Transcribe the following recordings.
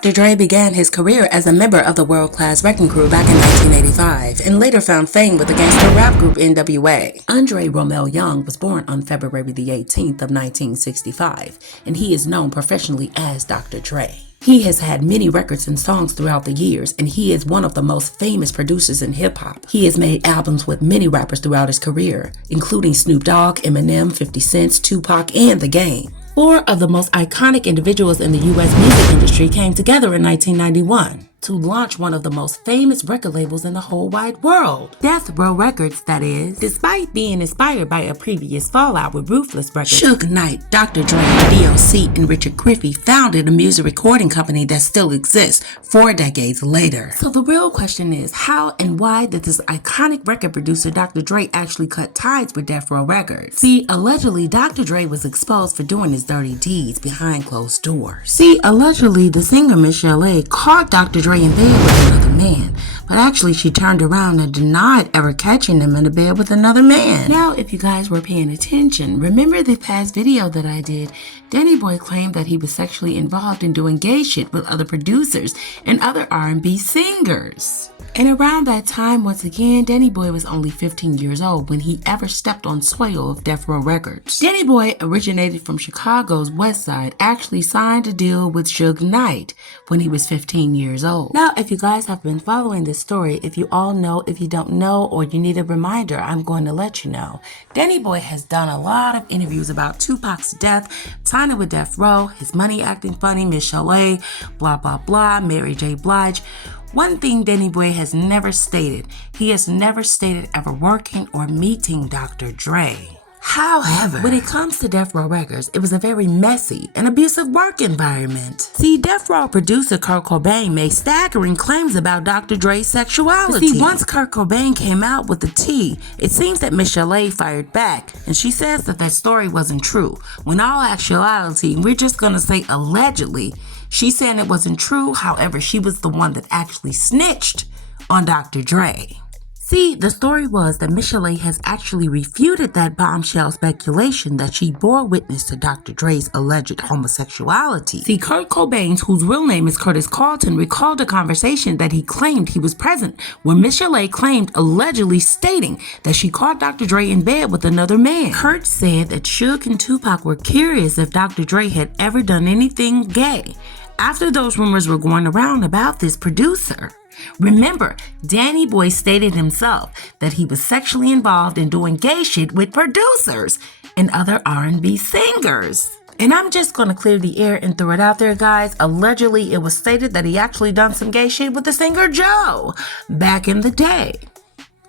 Dr. Dre began his career as a member of the World Class Wrecking Crew back in 1985 and later found fame with the gangster rap group NWA. Andre Romelle Young was born on February the 18th of 1965, and he is known professionally as Dr. Dre. He has had many records and songs throughout the years, and he is one of the most famous producers in hip-hop. He has made albums with many rappers throughout his career, including Snoop Dogg, Eminem, 50 Cent, Tupac, and The Game. Four of the most iconic individuals in the U.S. music industry came together in 1991 to launch one of the most famous record labels in the whole wide world. Death Row Records, that is. Despite being inspired by a previous fallout with Ruthless Records, Suge Knight, Dr. Dre, DOC, and Richard Griffey founded a music recording company that still exists 4 decades later. So the real question is, how and why did this iconic record producer Dr. Dre actually cut ties with Death Row Records? See, allegedly, Dr. Dre was exposed for doing his dirty deeds behind closed doors. See, allegedly, the singer Michelle A caught Dr. Dre in bed with another man, but actually she turned around and denied ever catching him in the bed with another man. Now, if you guys were paying attention, remember the past video that I did? Danny Boy claimed that he was sexually involved in doing gay shit with other producers and other R&B singers. And around that time, once again, Danny Boy was only 15 years old when he ever stepped on soil of Death Row Records. Danny Boy originated from Chicago's West Side, actually signed a deal with Suge Knight when he was 15 years old. Now, if you guys have been following this story, if you all know, if you don't know, or you need a reminder, I'm going to let you know. Danny Boy has done a lot of interviews about Tupac's death, signing with Death Row, his money acting funny, Michelle A, blah, blah, blah, Mary J. Blige. One thing Danny Boy has never stated, he has never stated ever working or meeting Dr. Dre. However, when it comes to Death Row Records, it was a very messy and abusive work environment. See, Death Row producer Kurt Cobain made staggering claims about Dr. Dre's sexuality. See, once Kurt Cobain came out with the tea, it seems that Michelle A fired back, and she says that that story wasn't true. When all actuality, we're just gonna say allegedly, she's saying it wasn't true. However, she was the one that actually snitched on Dr. Dre. See, the story was that Michelle A has actually refuted that bombshell speculation that she bore witness to Dr. Dre's alleged homosexuality. See, Kurt Cobain, whose real name is Curtis Carlton, recalled a conversation that he claimed he was present when Michelle A claimed allegedly stating that she caught Dr. Dre in bed with another man. Kurt said that Suge and Tupac were curious if Dr. Dre had ever done anything gay after those rumors were going around about this producer. Remember, Danny Boy stated himself that he was sexually involved in doing gay shit with producers and other R&B singers. And I'm just going to clear the air and throw it out there, guys. Allegedly, it was stated that he actually done some gay shit with the singer Joe back in the day.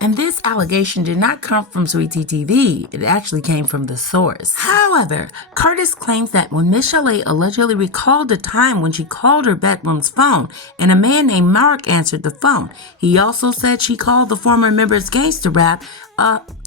And this allegation did not come from Sweetie TV. It actually came from the source. However, Curtis claims that when Michelle A allegedly recalled the time when she called her bedroom's phone and a man named Mark answered the phone, he also said she called the former member's gangster rap,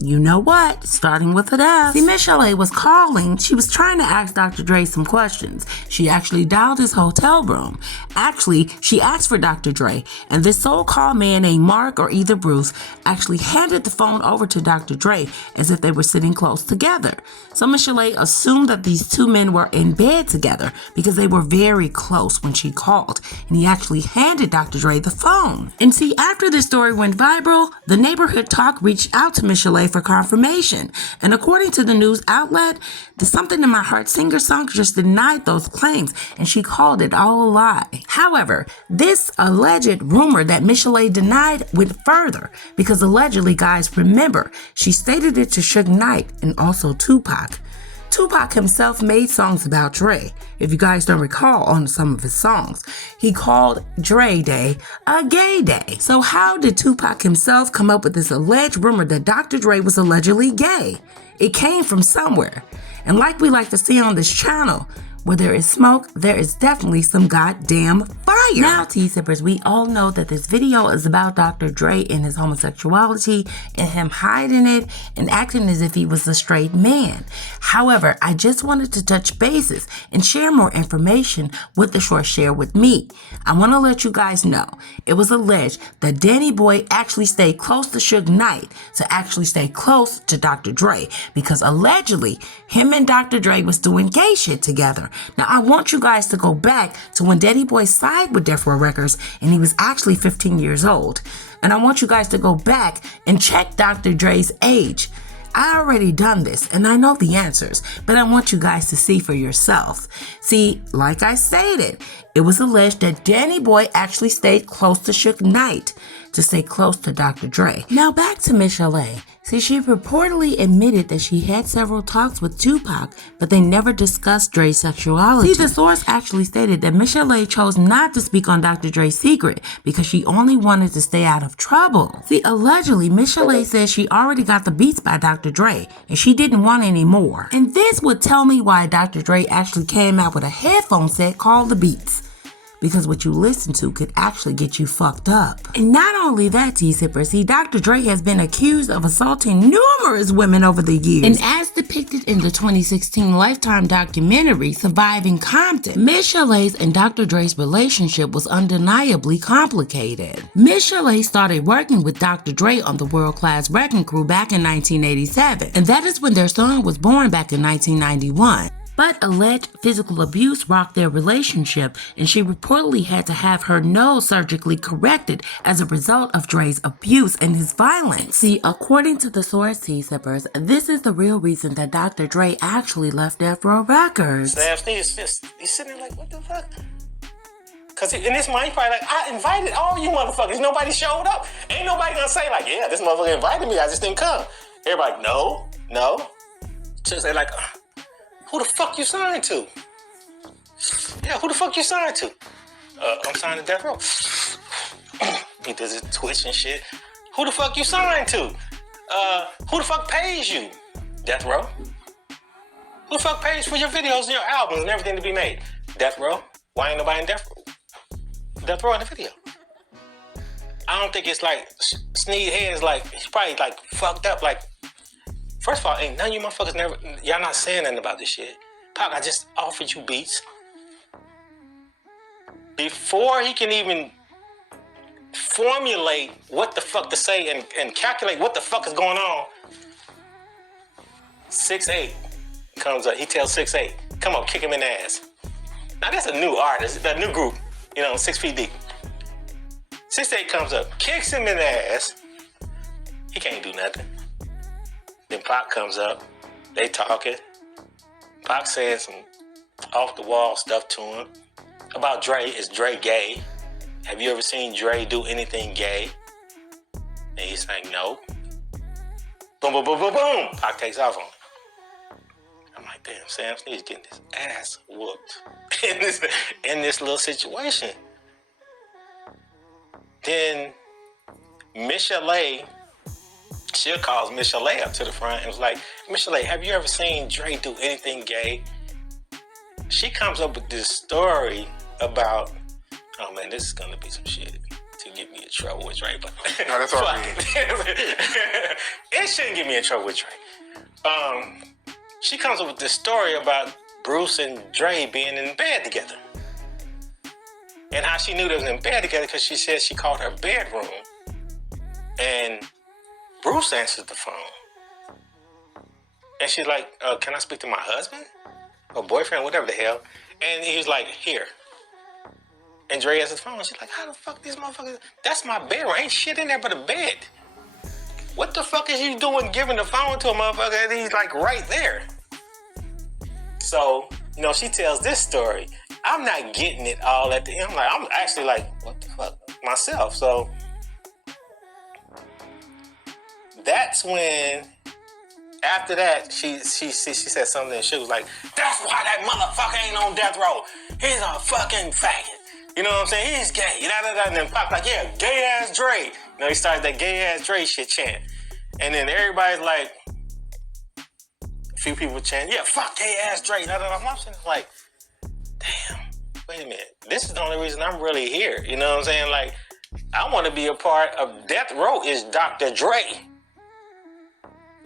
you know what, starting with an S. See, Michelle A was calling. She was trying to ask Dr. Dre some questions. She actually dialed his hotel room. Actually, she asked for Dr. Dre, and this so-called man named Mark or either Bruce actually handed the phone over to Dr. Dre as if they were sitting close together. So Michelle A assumed that these two men were in bed together because they were very close when she called, and he actually handed Dr. Dre the phone. And see, after this story went viral, the neighborhood talk reached out to Michelle A for confirmation. And according to the news outlet, the Something in My Heart singer-songstress just denied those claims, and she called it all a lie. However, this alleged rumor that Michelle A denied went further because allegedly, guys, remember, she stated it to Suge Knight and also Tupac. Tupac himself made songs about Dre. If you guys don't recall on some of his songs, he called Dre Day a gay day. So how did Tupac himself come up with this alleged rumor that Dr. Dre was allegedly gay? It came from somewhere. And like we like to see on this channel, where there is smoke, there is definitely some goddamn fire. Now, T-Sippers, we all know that this video is about Dr. Dre and his homosexuality and him hiding it and acting as if he was a straight man. However, I just wanted to touch bases and share more information with the short share with me. I want to let you guys know it was alleged that Danny Boy actually stayed close to Suge Knight to actually stay close to Dr. Dre because allegedly him and Dr. Dre was doing gay shit together. Now, I want you guys to go back to when Daddy Boy signed with Death Row Records, and he was actually 15 years old. And I want you guys to go back and check Dr. Dre's age. I already done this, and I know the answers, but I want you guys to see for yourself. See, like I stated, it was alleged that Danny Boy actually stayed close to Suge Knight to stay close to Dr. Dre. Now back to Miss Chalet. See, she reportedly admitted that she had several talks with Tupac, but they never discussed Dre's sexuality. See, the source actually stated that Miss Chalet chose not to speak on Dr. Dre's secret because she only wanted to stay out of trouble. See, allegedly, Miss Chalet says she already got the beats by Dr. Dre, and she didn't want any more. And this would tell me why Dr. Dre actually came out with a headphone set called The Beats. Because what you listen to could actually get you fucked up. And not only that, T-Sipper, see, Dr. Dre has been accused of assaulting numerous women over the years. And as depicted in the 2016 Lifetime documentary, Surviving Compton, Miss Chalet's and Dr. Dre's relationship was undeniably complicated. Miss Chalet started working with Dr. Dre on the World Class Wrecking Crew back in 1987, and that is when their son was born back in 1991. But alleged physical abuse rocked their relationship, and she reportedly had to have her nose surgically corrected as a result of Dre's abuse and his violence. See, according to the source, T-Sippers, this is the real reason that Dr. Dre actually left Death Row Records. Sam Snead is just, he's sitting there like, what the fuck? Because in this mind, he's probably like, I invited all you motherfuckers. Nobody showed up. Ain't nobody gonna say like, yeah, this motherfucker invited me. I just didn't come. Everybody like, no. Just they like, who the fuck you signed to? Yeah, who the fuck you signed to? I'm signed to Death Row. He does his Twitch and shit. Who the fuck you signed to? Who the fuck pays you? Death Row. Who the fuck pays for your videos and your albums and everything to be made? Death Row. Why ain't nobody in Death Row? Death Row in the video. I don't think it's like Sneed head is like, he's probably like fucked up. Like, first of all, ain't none of you motherfuckers y'all not saying nothing about this shit. Pac, I just offered you beats. Before he can even formulate what the fuck to say and calculate what the fuck is going on, 6'8" comes up. He tells 6'8", come on, kick him in the ass. Now that's a new artist, a new group, 6 feet deep. 6'8" comes up, kicks him in the ass. He can't do nothing. Then Pac comes up, they talking. Pac saying some off the wall stuff to him about Dre. Is Dre gay? Have you ever seen Dre do anything gay? And he's saying no. Boom, boom, boom, boom, boom. Pac takes off on him. I'm like, damn, Sam Snead's getting his ass whooped in this little situation. Then Miss Chalet, she calls Miss Chalet up to the front and was like, Miss Chalet, have you ever seen Dre do anything gay? She comes up with this story about, oh man, this is gonna be some shit to get me in trouble with Dre, but no, that's all right. It shouldn't get me in trouble with Dre. She comes up with this story about Bruce and Dre being in bed together. And how she knew they was in bed together because she said she called her bedroom. And Bruce answered the phone. And she's like, can I speak to my husband? Or boyfriend, whatever the hell. And he was like, here. And Dre answered the phone. She's like, how the fuck these motherfuckers? That's my bedroom. Ain't shit in there but a bed. What the fuck is you doing giving the phone to a motherfucker and he's like right there? So, she tells this story. I'm not getting it all at the end. I'm actually like, what the fuck? Myself. So, that's when, after that, she said something and she was like, that's why that motherfucker ain't on death row. He's a fucking faggot. You know what I'm saying? He's gay. And then Pac like, yeah, gay ass Dre. He started that gay ass Dre shit chant. And then everybody's like, a few people chant, yeah, fuck gay ass Dre. I'm sitting like, damn, wait a minute. This is the only reason I'm really here. You know what I'm saying? Like, I want to be a part of Death Row is Dr. Dre.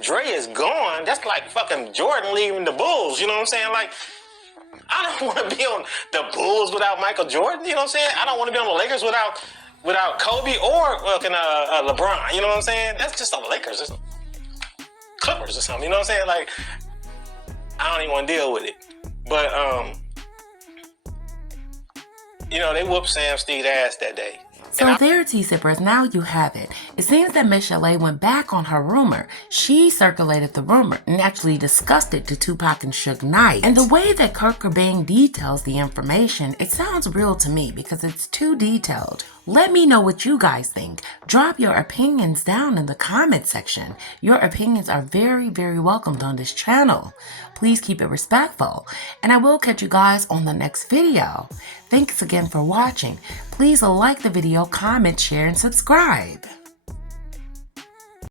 Dre is gone. That's like fucking Jordan leaving the Bulls. You know what I'm saying? Like, I don't want to be on the Bulls without Michael Jordan. You know what I'm saying? I don't want to be on the Lakers without Kobe or fucking LeBron. You know what I'm saying? That's just the Lakers. It's Clippers or something. You know what I'm saying? Like, I don't even want to deal with it. But You know, they whooped Sam Steed's ass that day. So there, tea sippers, now you have it. It seems that Miss Chalet went back on her rumor. She circulated the rumor and actually discussed it to Tupac and Suge Knight. And the way that Kurt Cobain details the information, it sounds real to me because it's too detailed. Let me know what you guys think. Drop your opinions down in the comment section. Your opinions are very, very welcomed on this channel. Please keep it respectful. And I will catch you guys on the next video. Thanks again for watching. Please like the video, comment, share, and subscribe.